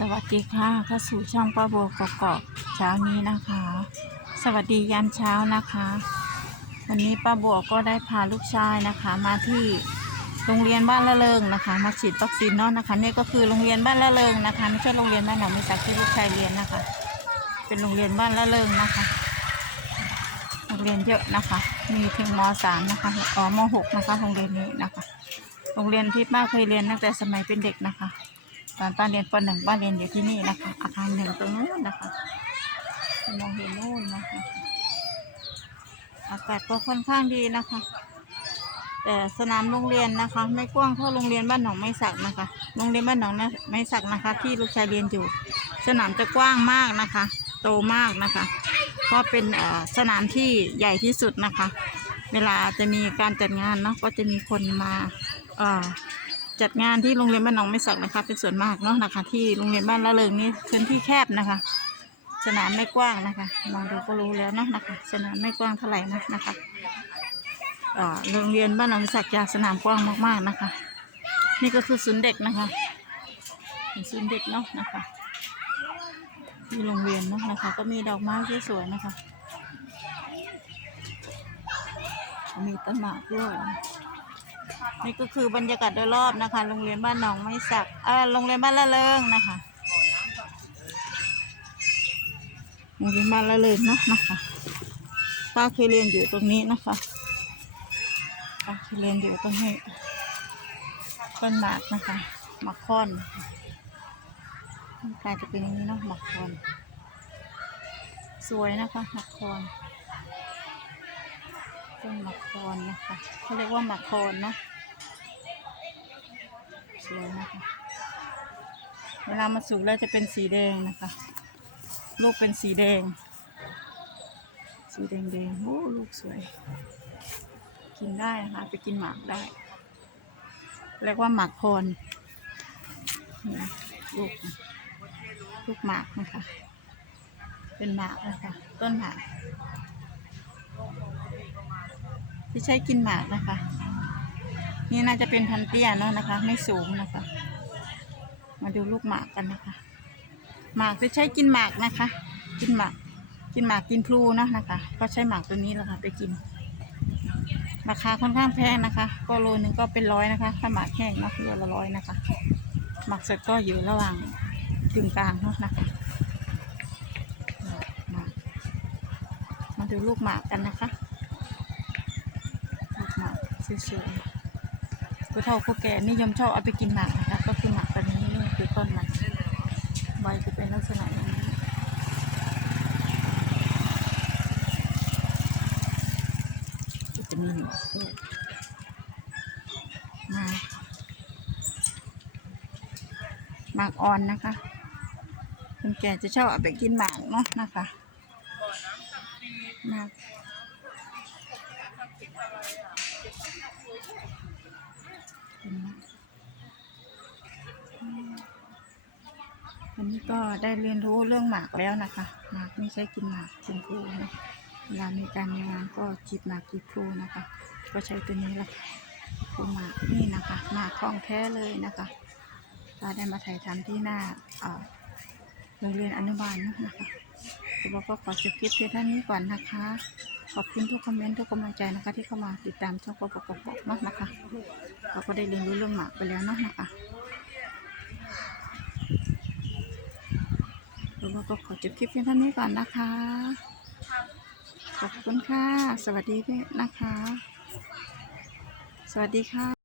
สวัสดีค่ะเข้าสู่ช่องป้าบัวกอกอกเช้านี้นะคะ สวัสดียามเช้านะคะ วันนี้ป้าบัวก็ได้พาลูกชายนะคะ มาที่โรงเรียนบ้านละเริงนะคะ มาฉีดวัคซีนเนาะนะคะนี่ก็คือโรงเรียนบ้านละเริงนะคะไม่ใช่โรงเรียนบ้านหนองมิสักที่ลูกชายเรียนนะคะ เป็นโรงเรียนบ้านละเริงนะคะโรงเรียนเยอะนะคะ มีถึงมสามนะคะอ๋อมหกนะคะโรงเรียนนี้นะคะ โรงเรียนที่ป้าเคยเรียนตั้งแต่สมัยเป็นเด็กนะคะ ตอนป้าเรียนปหนึ่งป้าเรียนอยู่ที่นี่นะคะ อาคารหนึ่งตรงนู้นนะคะมองเห็นนู่นนะคะ อากาศก็ค่อนข้างดีนะคะ แต่สนามโรงเรียนนะคะ ไม่กว้างเท่าโรงเรียนบ้านหนองไม้สักนะคะ โรงเรียนบ้านหนองไม้สักนะคะ ที่ลูกชายเรียนอยู่ สนามจะกว้างมากนะคะ โตมากนะคะ เพราะเป็นสนามที่ใหญ่ที่สุดนะคะ เวลาจะมีการจัดงานเนาะก็จะมีคนมาเอ่อ จัดงานที่โรงเรียนบ้านหนองไม่สักนะคะ เป็นส่วนมากเนาะนะคะ ที่โรงเรียนบ้านละเริงนี่พื้นที่แคบนะคะ สนามไม่กว้างนะคะมองดูก็รู้แล้วเนาะนะคะ สนามไม่กว้างเท่าไหร่นะนะคะโรงเรียนบ้านหนองไม่สักจะสนามกว้างมากๆนะคะ นี่ก็คือศูนย์เด็กนะคะศูนย์เด็กเนาะนะคะที่โรงเรียนเนาะนะคะ ก็มีดอกไม้สวยๆนะคะ มีต้นหมากด้วย นี่ก็คือบรรยากาศโดยรอบนะคะ โรงเรียนบ้านหนองไม้สักเออโรงเรียนบ้านละเริงนะคะโรงเรียนบ้านละเริงเนาะนะคะป้าเคยเรียนอยู่ตรงนี้นะคะป้าเคยเรียนอยู่ตรงนี้ต้นหมากนะคะหมากค่อนกลายจะเป็นอย่างนี้เนาะหมากค่อน สวยนะคะหมากค่อน ต้นมากคอนนะคะเขาเรียกว่ามากคอนเนาะสวยนะคะ เวลามันสุกแล้วจะเป็นสีแดงนะคะ ลูกเป็นสีแดง สีแดงแดงๆโอ้ลูกสวย กินได้นะคะ ไปกินหมากได้ เรียกว่าหมากคอนนะลูกลูกหมากนะคะ เป็นหมากนะคะ ต้นหมาก ที่ใช้กินหมากนะคะ นี่น่าจะเป็นพันเตี้ยเนาะนะคะ ไม่สูงนะคะ มาดูลูกหมากกันนะคะ หมากที่ใช้กินหมากนะคะ กินหมาก กินหมากกินพลูเนาะนะคะ ก็ใช้หมากตัวนี้แหละค่ะไปกิน ราคาค่อนข้างแพงนะคะ ก็โลนึงก็เป็นร้อยนะคะถ้าหมากแห้งเนาะโลละร้อยนะคะ หมากสดก็อยู่ระหว่างกึ่งกลางเนาะนะคะมาดูลูกหมากกันนะคะ สวยๆผู้เฒ่าผู้แก่นิยมชอบเอาไปกินหมากนะคะก็คือหมากตัวนี้นี่คือต้นมันใบจะเป็นลักษณะอย่างนี้จะมีหนวดด้มาหมากอ่อนนะคะคนแก่จะชอบเอาไปกินหมากเนาะนะคะหมาก วันนี้ ก็ได้เรียนรู้เรื่องหมากแล้วนะคะ หมากไม่ใช่กินหมากกินพลูนะเวลามีการงานก็จิบหมากจิบพลูนะคะ ก็ใช้ตัวนี้แหละค่ะพลูหมากนี่นะคะหมากของแท้เลยนะคะเราได้มาถ่ายทำที่หน้าโรงเรียนอนุบาลนะคะเราก็ขอจบคลิปเพียงเท่านี้ก่อนนะคะ ขอบคุณทุกคอมเมนต์ทุกกำลังใจนะคะ ที่เข้ามาติดตามช่องปปปปมากนะคะ เราก็ได้เรียนรู้เรื่องหมากไปแล้วนะคะเรา ก็ขอจบคลิปเพียงเท่านี้ก่อนนะคะ ขอบคุณค่ะ สวัสดีด้วยนะคะ สวัสดีค่ะ